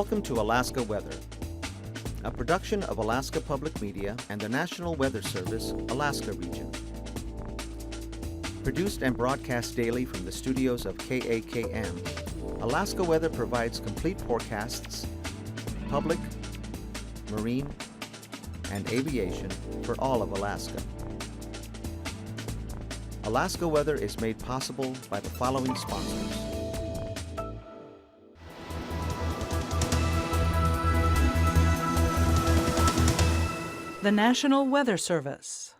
Welcome to Alaska Weather, a production of Alaska Public Media and the National Weather Service, Alaska Region. Produced and broadcast daily from the studios of KAKM, Alaska Weather provides complete forecasts, public, marine, and aviation for all of Alaska. Alaska Weather is made possible by the following sponsors. The National Weather Service.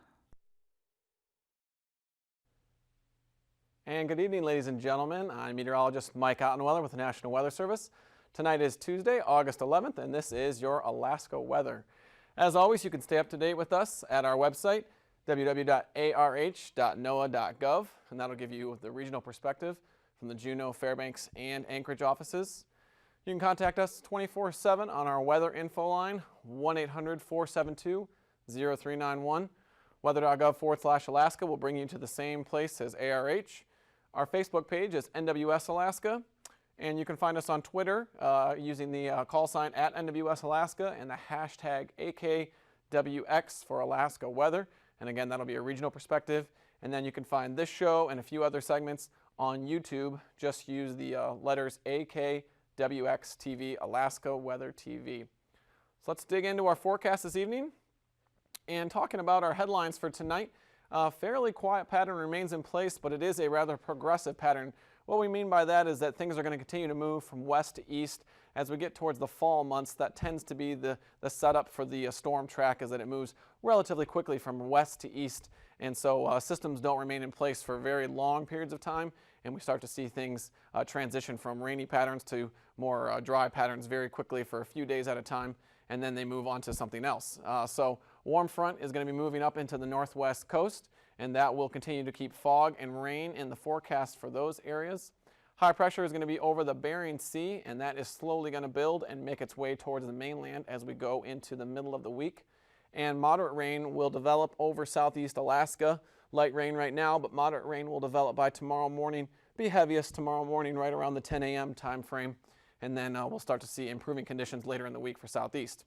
And good evening, ladies and gentlemen. I'm meteorologist Mike Ottenweller with the National Weather Service. Tonight is Tuesday, August 11th, and this is your Alaska weather. As always, you can stay up to date with us at our website, www.arh.noaa.gov, and that'll give you the regional perspective from the Juneau, Fairbanks, and Anchorage offices. You can contact us 24/7 on our weather info line, 1-800-472-0391. Weather.gov/Alaska will bring you to the same place as ARH. Our Facebook page is NWS Alaska, and you can find us on Twitter using the call sign at NWS Alaska and the hashtag AKwx for Alaska weather. And again, that'll be a regional perspective. And then you can find this show and a few other segments on YouTube. Just use the letters AKwx TV, Alaska Weather TV. So let's dig into our forecast this evening. And talking about our headlines for tonight, a fairly quiet pattern remains in place, but it is a rather progressive pattern. What we mean by that is that things are going to continue to move from west to east as we get towards the fall months. That tends to be the setup for the storm track, is that it moves relatively quickly from west to east. And so systems don't remain in place for very long periods of time, and we start to see things transition from rainy patterns to more dry patterns very quickly for a few days at a time, and then they move on to something else. So warm front is going to be moving up into the northwest coast, and that will continue to keep fog and rain in the forecast for those areas. High pressure is going to be over the Bering Sea, and that is slowly going to build and make its way towards the mainland as we go into the middle of the week. And moderate rain will develop over southeast Alaska. Light rain right now, but moderate rain will develop by tomorrow morning. Be heaviest tomorrow morning right around the 10 a.m. time frame, and then we'll start to see improving conditions later in the week for southeast.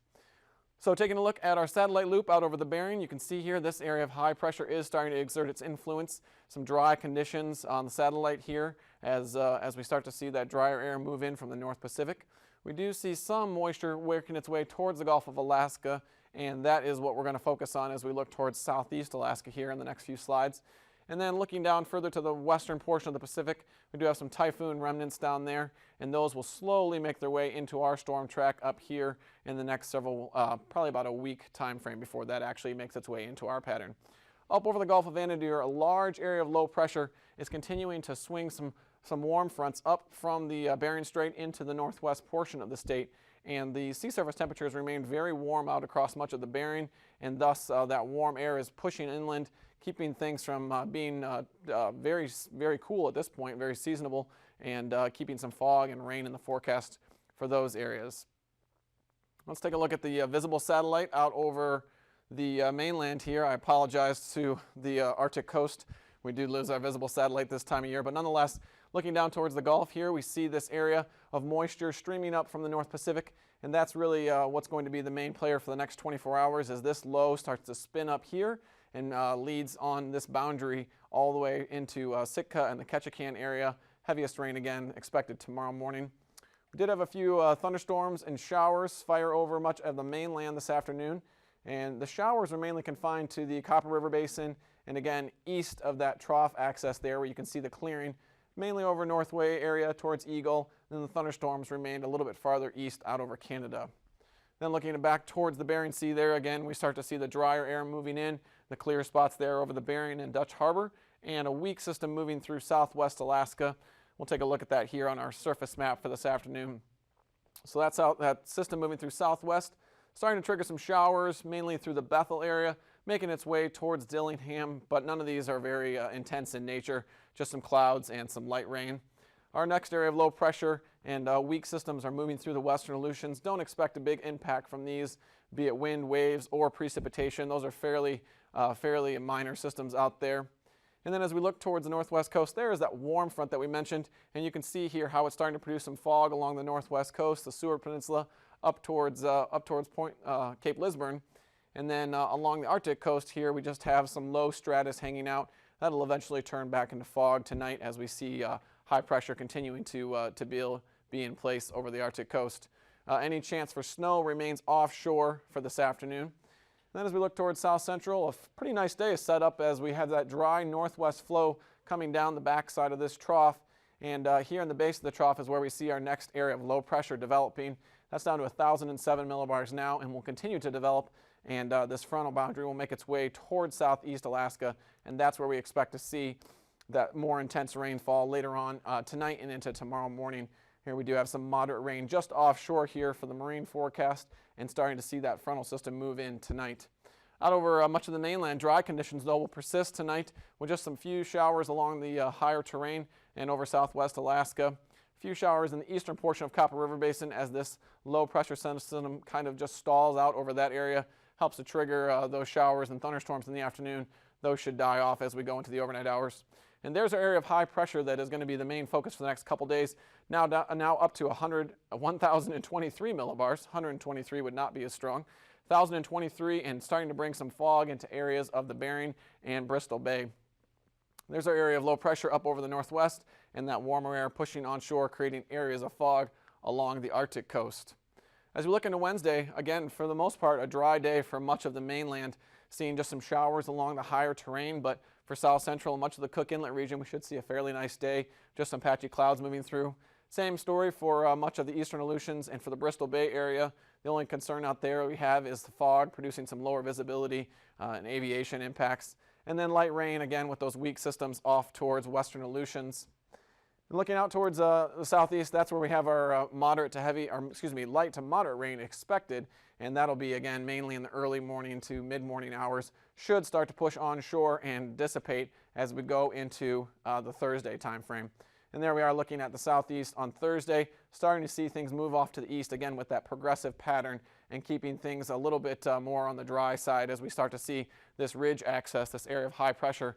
So taking a look at our satellite loop out over the Bering, you can see here this area of high pressure is starting to exert its influence. Some dry conditions on the satellite here as we start to see that drier air move in from the North Pacific. We do see some moisture working its way towards the Gulf of Alaska, and that is what we're going to focus on as we look towards southeast Alaska here in the next few slides. And then looking down further to the western portion of the Pacific, we do have some typhoon remnants down there, and those will slowly make their way into our storm track up here in the next several, probably about a week time frame before that actually makes its way into our pattern. Up over the Gulf of Anadyr, a large area of low pressure is continuing to swing some warm fronts up from the Bering Strait into the northwest portion of the state, and the sea surface temperatures remain very warm out across much of the Bering, and thus that warm air is pushing inland, keeping things from being very, very cool at this point, very seasonable, and keeping some fog and rain in the forecast for those areas. Let's take a look at the visible satellite out over the mainland here. I apologize to the Arctic coast. We do lose our visible satellite this time of year, but nonetheless, looking down towards the Gulf here, we see this area of moisture streaming up from the North Pacific, and that's really what's going to be the main player for the next 24 hours as this low starts to spin up here and leads on this boundary all the way into Sitka and the Ketchikan area. Heaviest rain again expected tomorrow morning. We did have a few thunderstorms and showers fire over much of the mainland this afternoon, and the showers were mainly confined to the Copper River Basin and again east of that trough access there where you can see the clearing, mainly over Northway area towards Eagle. Then the thunderstorms remained a little bit farther east out over Canada. Then looking back towards the Bering Sea there again, we start to see the drier air moving in, the clear spots there over the Bering and Dutch Harbor, and a weak system moving through southwest Alaska. We'll take a look at that here on our surface map for this afternoon. So that's out, that system moving through southwest, starting to trigger some showers, mainly through the Bethel area, making its way towards Dillingham, but none of these are very intense in nature, just some clouds and some light rain. Our next area of low pressure and weak systems are moving through the western Aleutians. Don't expect a big impact from these, be it wind, waves, or precipitation. Those are fairly minor systems out there. And then as we look towards the northwest coast, there is that warm front that we mentioned, and you can see here how it's starting to produce some fog along the northwest coast, the Seward Peninsula, up towards Cape Lisburne. And then along the Arctic coast here, we just have some low stratus hanging out. That'll eventually turn back into fog tonight as we see high pressure continuing to be in place over the Arctic coast. Any chance for snow remains offshore for this afternoon. And then as we look towards south central, a pretty nice day is set up as we have that dry northwest flow coming down the backside of this trough. And here in the base of the trough is where we see our next area of low pressure developing. That's down to 1,007 millibars now and will continue to develop. And this frontal boundary will make its way towards southeast Alaska. And that's where we expect to see that more intense rainfall later on tonight and into tomorrow morning. Here we do have some moderate rain just offshore here for the marine forecast, and starting to see that frontal system move in tonight. Out over much of the mainland, dry conditions though will persist tonight with just some few showers along the higher terrain and over southwest Alaska. A few showers in the eastern portion of Copper River Basin as this low pressure system kind of just stalls out over that area. Helps to trigger those showers and thunderstorms in the afternoon. Those should die off as we go into the overnight hours. And there's our area of high pressure that is going to be the main focus for the next couple days. Now up to 1,023 millibars. 123 would not be as strong. 1,023 and starting to bring some fog into areas of the Bering and Bristol Bay. There's our area of low pressure up over the northwest, and that warmer air pushing onshore, creating areas of fog along the Arctic coast. As we look into Wednesday, again, for the most part, a dry day for much of the mainland, seeing just some showers along the higher terrain, but for south central and much of the Cook Inlet region, we should see a fairly nice day, just some patchy clouds moving through. Same story for much of the eastern Aleutians and for the Bristol Bay area. The only concern out there we have is the fog, producing some lower visibility and aviation impacts. And then light rain, again, with those weak systems off towards western Aleutians. Looking out towards the southeast, that's where we have our light to moderate rain expected, and that'll be again mainly in the early morning to mid-morning hours. Should start to push onshore and dissipate as we go into the Thursday time frame. And there we are looking at the southeast on Thursday, starting to see things move off to the east again with that progressive pattern and keeping things a little bit more on the dry side as we start to see this ridge axis, this area of high pressure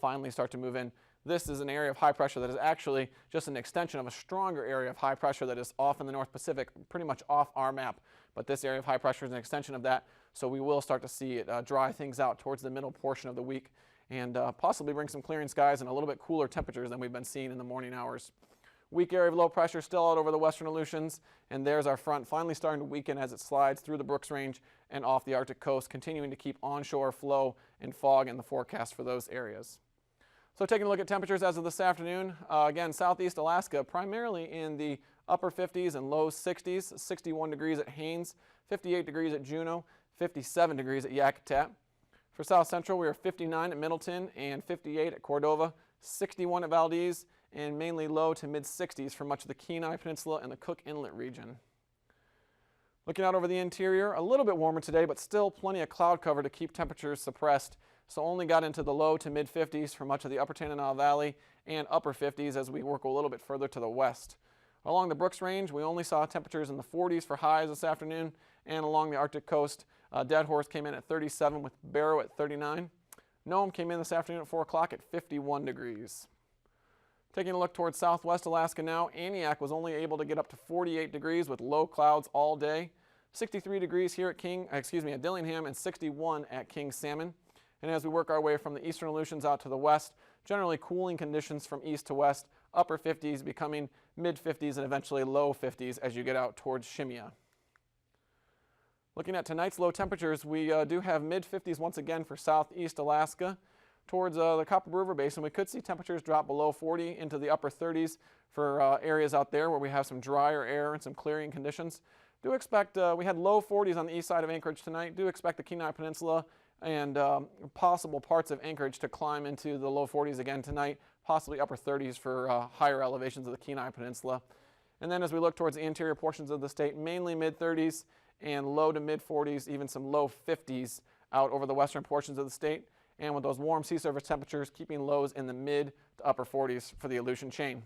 finally start to move in. This is an area of high pressure that is actually just an extension of a stronger area of high pressure that is off in the North Pacific, pretty much off our map. But this area of high pressure is an extension of that, so we will start to see it dry things out towards the middle portion of the week and possibly bring some clearing skies and a little bit cooler temperatures than we've been seeing in the morning hours. Weak area of low pressure still out over the western Aleutians, and there's our front finally starting to weaken as it slides through the Brooks Range and off the Arctic coast, continuing to keep onshore flow and fog in the forecast for those areas. So taking a look at temperatures as of this afternoon, again, southeast Alaska, primarily in the upper 50s and low 60s, 61 degrees at Haines, 58 degrees at Juneau, 57 degrees at Yakutat. For south central, we are 59 at Middleton and 58 at Cordova, 61 at Valdez, and mainly low to mid 60s for much of the Kenai Peninsula and the Cook Inlet region. Looking out over the interior, a little bit warmer today, but still plenty of cloud cover to keep temperatures suppressed. So only got into the low to mid 50s for much of the upper Tanana Valley and upper 50s as we work a little bit further to the west. Along the Brooks Range, we only saw temperatures in the 40s for highs this afternoon, and along the Arctic coast, Dead Horse came in at 37 with Barrow at 39. Nome came in this afternoon at 4 o'clock at 51 degrees. Taking a look towards southwest Alaska now, Aniak was only able to get up to 48 degrees with low clouds all day. 63 degrees here at Dillingham, and 61 at King Salmon. And as we work our way from the eastern Aleutians out to the west, generally cooling conditions from east to west, upper 50s becoming mid 50s and eventually low 50s as you get out towards Shimia. Looking at tonight's low temperatures, we do have mid 50s once again for southeast Alaska. Towards the Copper River Basin, we could see temperatures drop below 40 into the upper 30s for areas out there where we have some drier air and some clearing conditions. Do expect, we had low 40s on the east side of Anchorage tonight. Do expect the Kenai Peninsula and possible parts of Anchorage to climb into the low 40s again tonight, possibly upper 30s for higher elevations of the Kenai Peninsula. And then as we look towards the interior portions of the state, mainly mid 30s and low to mid 40s, even some low 50s out over the western portions of the state. And with those warm sea surface temperatures, keeping lows in the mid to upper 40s for the Aleutian chain.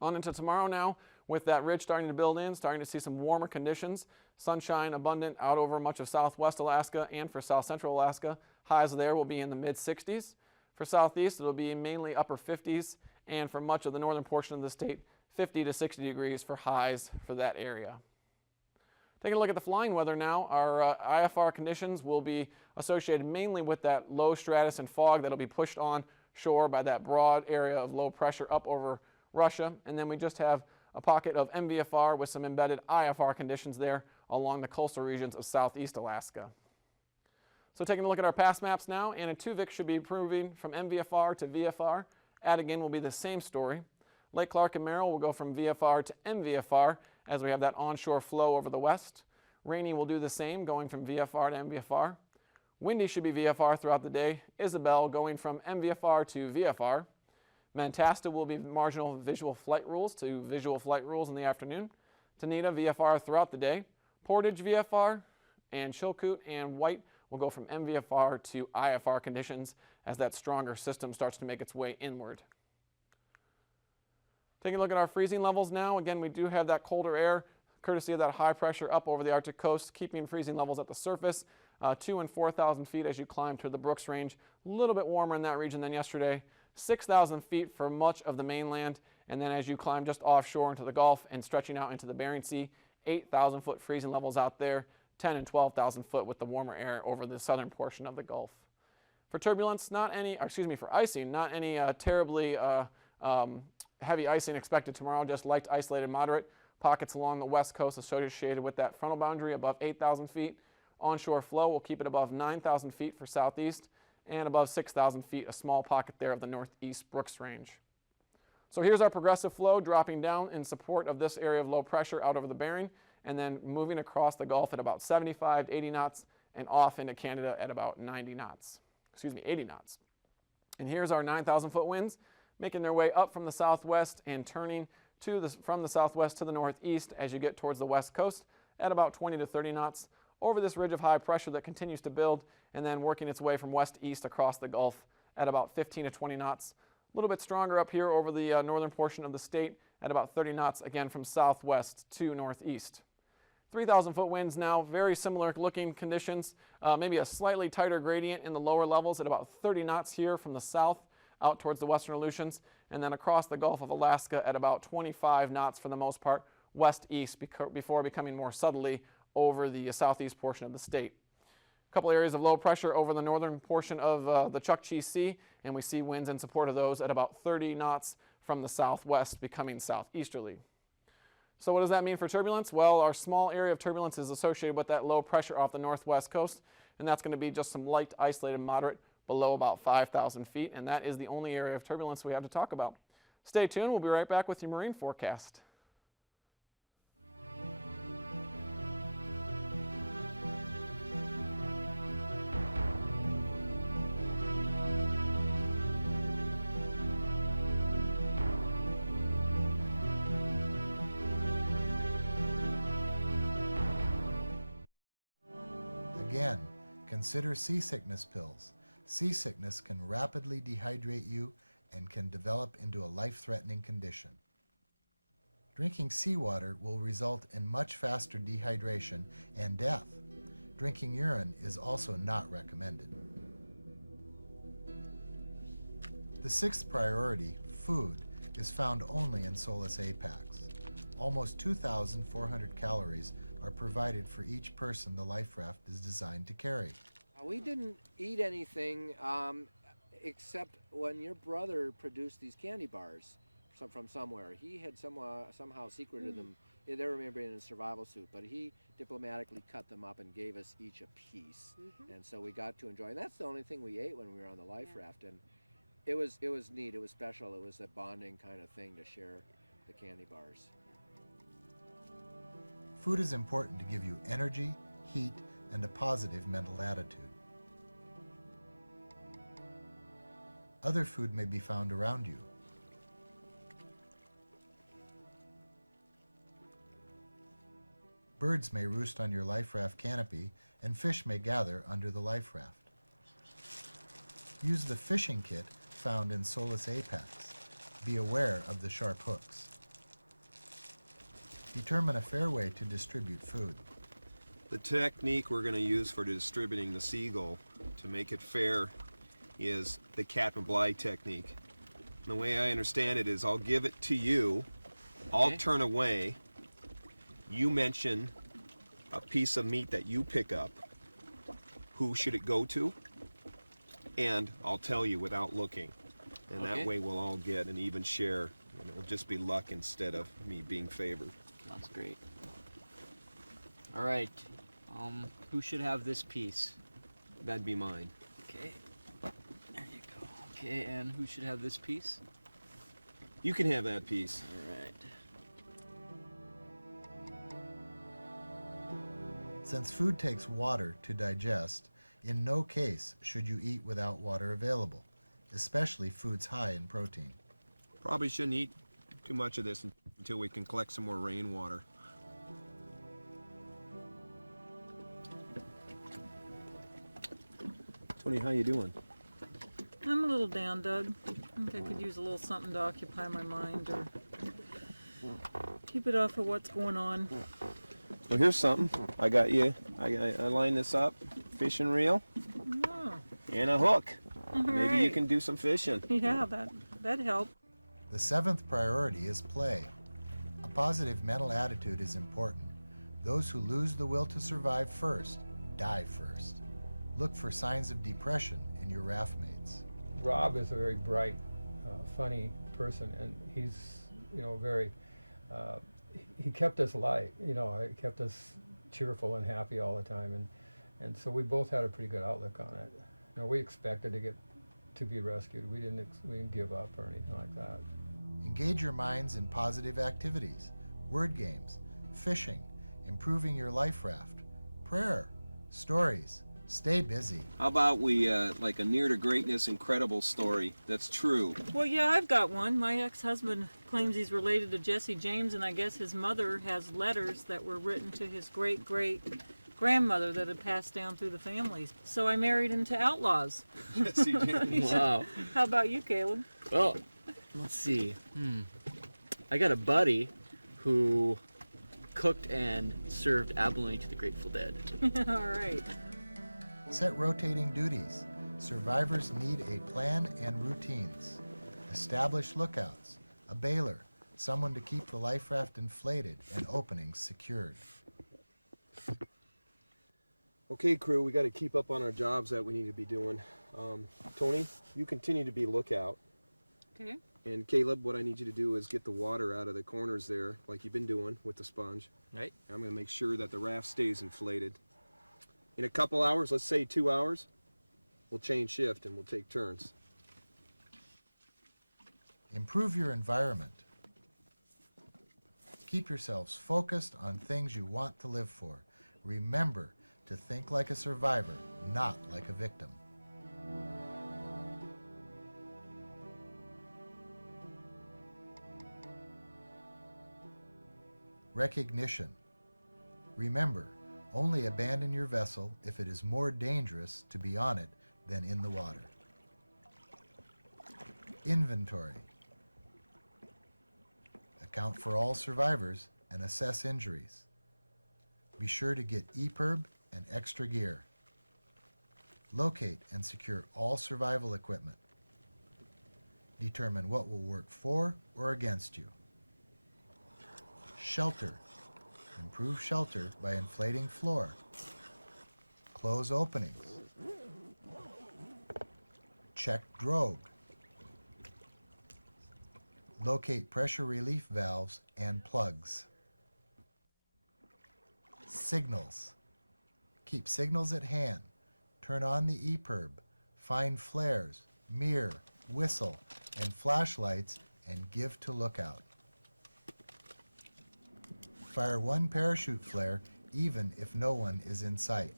On into tomorrow now, with that ridge starting to build in, starting to see some warmer conditions. Sunshine abundant out over much of southwest Alaska and for south central Alaska. Highs there will be in the mid 60s. For southeast, it'll be mainly upper 50s, and for much of the northern portion of the state, 50 to 60 degrees for highs for that area. Taking a look at the flying weather now, our IFR conditions will be associated mainly with that low stratus and fog that'll be pushed on shore by that broad area of low pressure up over Russia, and then we just have a pocket of MVFR with some embedded IFR conditions there along the coastal regions of southeast Alaska. So taking a look at our past maps now, Anaktuvik should be improving from MVFR to VFR. Adigan will be the same story. Lake Clark and Merrill will go from VFR to MVFR as we have that onshore flow over the west. Rainy will do the same, going from VFR to MVFR. Windy should be VFR throughout the day. Isabel going from MVFR to VFR. Mantasta will be marginal visual flight rules to visual flight rules in the afternoon. Tanita VFR throughout the day. Portage VFR, and Chilkoot and White will go from MVFR to IFR conditions as that stronger system starts to make its way inward. Taking a look at our freezing levels now, again we do have that colder air courtesy of that high pressure up over the Arctic coast, keeping freezing levels at the surface, 2,000 and 4,000 feet as you climb to the Brooks Range. A little bit warmer in that region than yesterday. 6,000 feet for much of the mainland, and then as you climb just offshore into the Gulf and stretching out into the Bering Sea, 8,000 foot freezing levels out there, 10 and 12,000 foot with the warmer air over the southern portion of the Gulf. For turbulence, for icing, not any terribly heavy icing expected tomorrow, just light isolated moderate. Pockets along the west coast associated with that frontal boundary above 8,000 feet. Onshore flow will keep it above 9,000 feet for southeast, and above 6,000 feet, a small pocket there of the northeast Brooks Range. So here's our progressive flow dropping down in support of this area of low pressure out over the Bering, and then moving across the Gulf at about 75 to 80 knots, and off into Canada at about 80 knots. And here's our 9,000 foot winds, making their way up from the southwest and turning from the southwest to the northeast as you get towards the west coast at about 20 to 30 knots over this ridge of high pressure that continues to build, and then working its way from west to east across the Gulf at about 15 to 20 knots. A little bit stronger up here over the northern portion of the state at about 30 knots, again from southwest to northeast. 3,000 foot winds now, very similar looking conditions, maybe a slightly tighter gradient in the lower levels at about 30 knots here from the south out towards the western Aleutians, and then across the Gulf of Alaska at about 25 knots for the most part, west-east before becoming more southerly over the southeast portion of the state. A couple areas of low pressure over the northern portion of the Chukchi Sea, and we see winds in support of those at about 30 knots from the southwest, becoming southeasterly. So what does that mean for turbulence? Well, our small area of turbulence is associated with that low pressure off the northwest coast, and that's going to be just some light, isolated, moderate below about 5,000 feet, and that is the only area of turbulence we have to talk about. Stay tuned. We'll be right back with your marine forecast. Again, consider seasickness pills. Seasickness can rapidly dehydrate you and can develop into a life-threatening condition. Drinking seawater will result in much faster dehydration and death. Drinking urine is also not recommended. The sixth priority, food, is found only in Solus Apax. Almost 2,400 calories are provided for each person the life raft is designed to carry. We didn't eat anything except when your brother produced these candy bars from somewhere. He had somehow secreted them. They were maybe in a survival suit, but he diplomatically cut them up and gave us each a piece. And so we got to enjoy. And that's the only thing we ate when we were on the life raft. And it was neat. It was special. It was a bonding kind of thing to share the candy bars. Food is important to give you energy, heat, and a positive mental attitude. Other food may be found around you. Birds may roost on your life raft canopy, and fish may gather under the life raft. Use the fishing kit found in Solus Apax. Be aware of the sharp hooks. Determine a fair way to distribute food. The technique we're going to use for distributing the seagull to make it fair is the Captain Bly technique. And the way I understand it is I'll give it to you, I'll turn away, you mention a piece of meat that you pick up, who should it go to, and I'll tell you without looking. And that way we'll all get an even share. And it'll just be luck instead of me being favored. Sounds great. All right. Who should have this piece? That'd be mine. Okay. There you go. Okay, and who should have this piece? You can have that piece. All right. Since food takes water to digest, in no case should you eat without water available, especially foods high in protein. Probably shouldn't eat too much of this until we can collect some more rainwater. Tony, how you doing? I'm a little down, Doug. I think I could use a little something to occupy my mind or keep it off of what's going on. Well, here's something. I got you. I lined this up. Fishing reel Oh, and a hook. all Maybe you right. can do some fishing. Yeah, that'd help. The seventh priority is play. A positive mental attitude is important. Those who lose the will to survive first, die first. Look for signs of depression in your raft mates. Rob is a very bright, funny person, and he's, very, he kept us light, it kept us cheerful and happy all the time, and so we both had a pretty good outlook on it. We expected to be rescued. We didn't give up or anything like that. Engage your minds in positive activities, word games, fishing, improving your life raft, prayer, stories. Stay busy. How about we, like a near to greatness incredible story that's true? Well, yeah, I've got one. My ex-husband claims he's related to Jesse James, and I guess his mother has letters that were written to his great-great-grandmother that had passed down through the families. So I married into outlaws. Jesse James. Wow. How about you, Caleb? Well, let's see. I got a buddy who cooked and served abalone to the Grateful Dead. All right. Set rotating duties. Survivors need a plan and routines. Establish lookouts, a bailer, someone to keep the life raft inflated and openings secured. Okay, crew, we got to keep up on our jobs that we need to be doing. Tony, you continue to be lookout. Okay. And Caleb, what I need you to do is get the water out of the corners there, like you've been doing with the sponge. Right. I'm going to make sure that the raft stays inflated. In a couple hours, let's say 2 hours, we'll change shift and we'll take turns. Improve your environment. Keep yourselves focused on things you want to live for. Remember to think like a survivor, not like a victim. Recognition. Remember, only abandon your vessel if it is more dangerous to be on it than in the water. Inventory. Account for all survivors and assess injuries. Be sure to get EPIRB and extra gear. Locate and secure all survival equipment. Determine what will work for or against you. Shelter. Improve shelter by inflating floor. Close openings. Check drogue. Locate pressure relief valves and plugs. Signals. Keep signals at hand. Turn on the EPIRB. Find flares, mirror, whistle, and flashlights and give to lookout. Fire one parachute flare even if no one is in sight.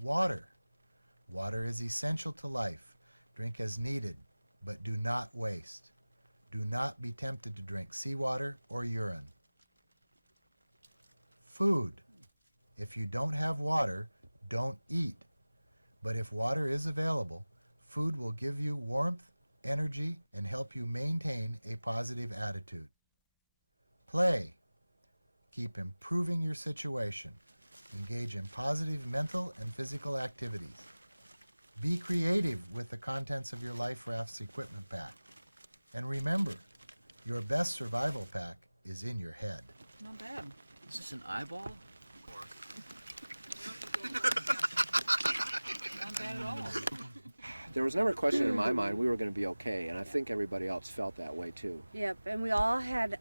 Water. Water is essential to life. Drink as needed, but do not waste. Do not be tempted to drink seawater or urine. Food. If you don't have water, don't eat. But if water is available, food will give you warmth, energy, and help you maintain a positive attitude. Play. Keep improving your situation. Engage in positive mental and physical activities. Be creative with the contents of your Life Rafts equipment pack. And remember, your best survival pack is in your head. Not bad. Is this an eyeball? Not bad at all. There was never a question in my mind we were going to be okay, and I think everybody else felt that way too. Yep, and we all had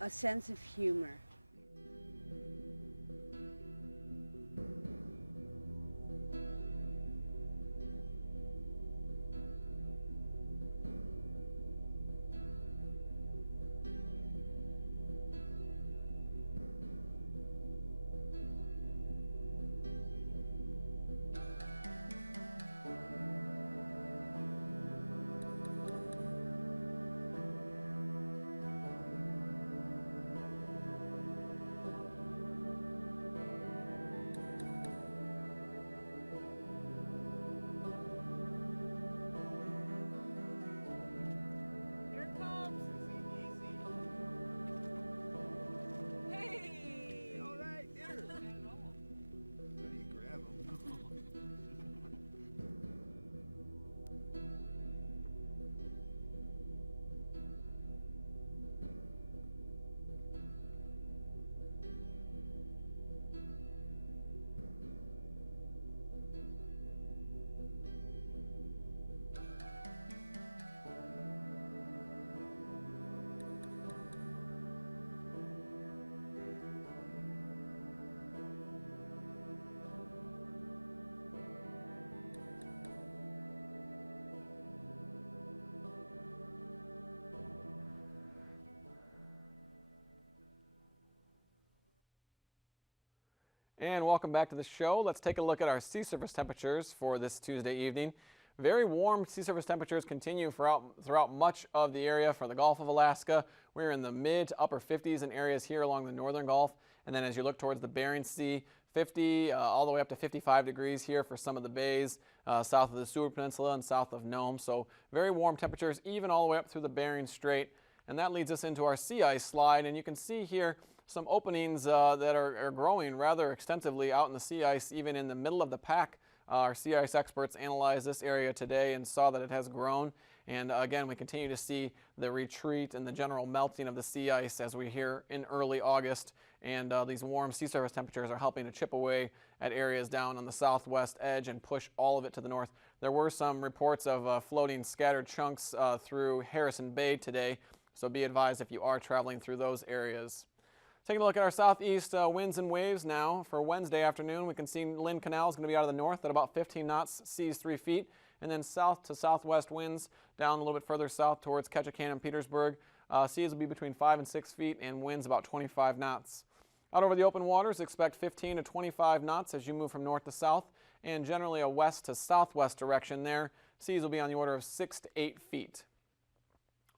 a sense of humor. Here it comes. Hey! All right, here. Not at all. How do you grab them? And welcome back to the show. Let's take a look at our sea surface temperatures for this Tuesday evening. Very warm sea surface temperatures continue throughout much of the area for the Gulf of Alaska. We're in the mid to upper 50s in areas here along the northern Gulf. And then as you look towards the Bering Sea, 50 all the way up to 55 degrees here for some of the bays south of the Seward Peninsula and south of Nome. So very warm temperatures even all the way up through the Bering Strait. And that leads us into our sea ice slide. And you can see here some openings that are growing rather extensively out in the sea ice, even in the middle of the pack. Our sea ice experts analyzed this area today and saw that it has grown. And again, we continue to see the retreat and the general melting of the sea ice as we're here in early August. And these warm sea surface temperatures are helping to chip away at areas down on the southwest edge and push all of it to the north. There were some reports of floating scattered chunks through Harrison Bay today, so be advised if you are traveling through those areas. Taking a look at our southeast winds and waves now. For Wednesday afternoon, we can see Lynn Canal is going to be out of the north at about 15 knots, seas 3 feet. And then south to southwest winds down a little bit further south towards Ketchikan and Petersburg. Seas will be between 5 and 6 feet and winds about 25 knots. Out over the open waters, expect 15 to 25 knots as you move from north to south, and generally a west to southwest direction there. Seas will be on the order of 6 to 8 feet.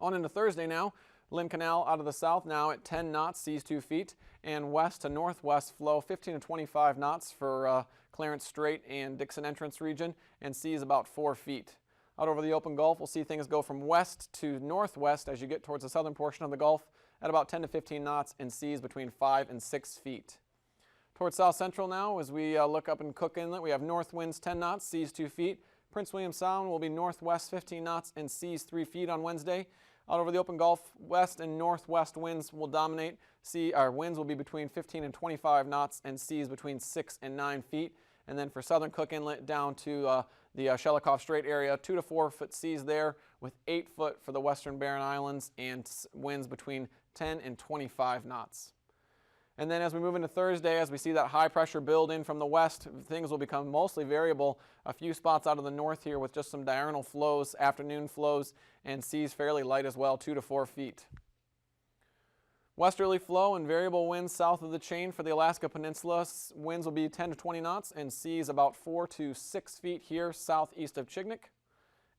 On into Thursday now. Lynn Canal out of the south now at 10 knots, seas 2 feet, and west to northwest flow 15 to 25 knots for Clarence Strait and Dixon Entrance region, and seas about 4 feet. Out over the open Gulf, we'll see things go from west to northwest as you get towards the southern portion of the Gulf at about 10 to 15 knots and seas between 5 and 6 feet. Towards south central now, as we look up in Cook Inlet, we have north winds 10 knots, seas 2 feet. Prince William Sound will be northwest 15 knots and seas 3 feet on Wednesday. Out over the open Gulf, west and northwest winds will dominate. Our winds will be between 15 and 25 knots and seas between 6 and 9 feet. And then for southern Cook Inlet down to the Shelikof Strait area, 2 to 4 foot seas there with 8 foot for the western Barren Islands and winds between 10 and 25 knots. And then as we move into Thursday, as we see that high pressure build in from the west, things will become mostly variable. A few spots out of the north here with just some diurnal flows, afternoon flows, and seas fairly light as well, 2 to 4 feet. Westerly flow and variable winds south of the chain for the Alaska Peninsula. Winds will be 10 to 20 knots and seas about 4 to 6 feet here southeast of Chignik.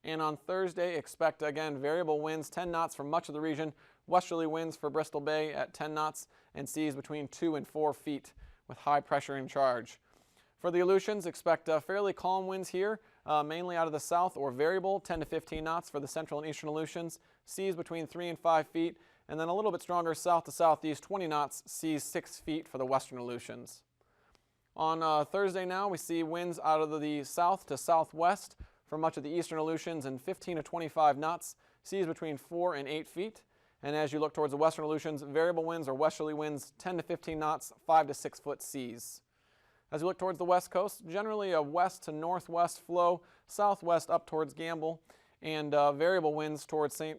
And on Thursday, expect again variable winds, 10 knots for much of the region. Westerly winds for Bristol Bay at 10 knots and seas between 2 and 4 feet with high pressure in charge. For the Aleutians, expect fairly calm winds here, mainly out of the south or variable, 10 to 15 knots for the central and eastern Aleutians, seas between 3 and 5 feet, and then a little bit stronger south to southeast, 20 knots, seas 6 feet for the western Aleutians. On Thursday now, we see winds out of the south to southwest for much of the eastern Aleutians in 15 to 25 knots, seas between 4 and 8 feet. And as you look towards the western Aleutians, variable winds or westerly winds 10 to 15 knots, 5 to 6 foot seas. As we look towards the west coast, generally a west to northwest flow, southwest up towards Gamble, and variable winds towards St.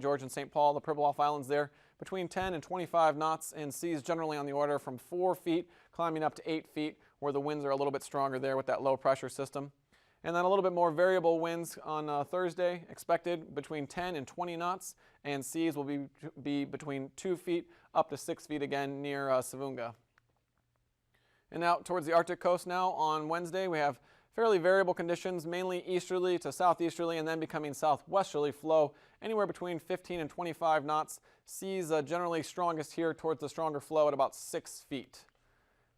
George and St. Paul, the Pribilof Islands there, between 10 and 25 knots, and seas generally on the order from 4 feet, climbing up to 8 feet, where the winds are a little bit stronger there with that low pressure system. And then a little bit more variable winds on Thursday, expected between 10 and 20 knots, and seas will be between 2 feet up to 6 feet again near Savunga. And out towards the Arctic coast now, on Wednesday, we have fairly variable conditions, mainly easterly to southeasterly and then becoming southwesterly flow, anywhere between 15 and 25 knots. Seas generally strongest here towards the stronger flow at about 6 feet.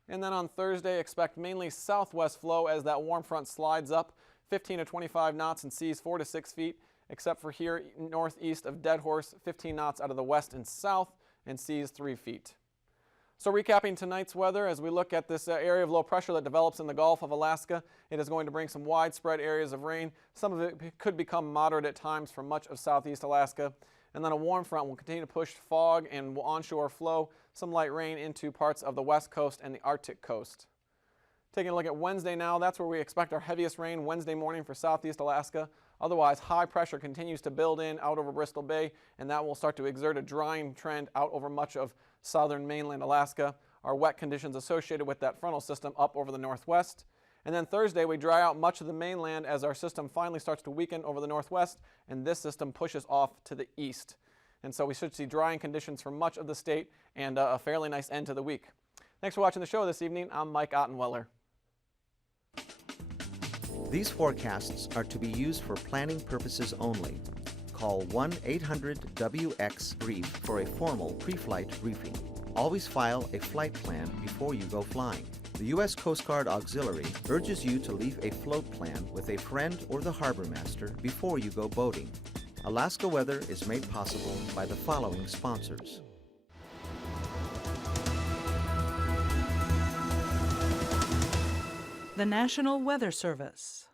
And then on Thursday, expect mainly southwest flow as that warm front slides up, 15 to 25 knots and seas 4 to 6 feet, except for here northeast of Dead Horse, 15 knots out of the west and south, and seas 3 feet. So recapping tonight's weather, as we look at this area of low pressure that develops in the Gulf of Alaska, it is going to bring some widespread areas of rain. Some of it could become moderate at times for much of southeast Alaska. And then a warm front will continue to push fog and will onshore flow some light rain into parts of the west coast and the Arctic coast. Taking a look at Wednesday now, that's where we expect our heaviest rain Wednesday morning for southeast Alaska. Otherwise, high pressure continues to build in out over Bristol Bay, and that will start to exert a drying trend out over much of southern mainland Alaska. Our wet conditions associated with that frontal system up over the northwest. And then Thursday, we dry out much of the mainland as our system finally starts to weaken over the northwest, and this system pushes off to the east. And so we should see drying conditions for much of the state and a fairly nice end to the week. Thanks for watching the show this evening. I'm Mike Ottenweller. These forecasts are to be used for planning purposes only. Call 1-800-WX-BRIEF for a formal pre-flight briefing. Always file a flight plan before you go flying. The U.S. Coast Guard Auxiliary urges you to leave a float plan with a friend or the harbor master before you go boating. Alaska Weather is made possible by the following sponsors. The National Weather Service.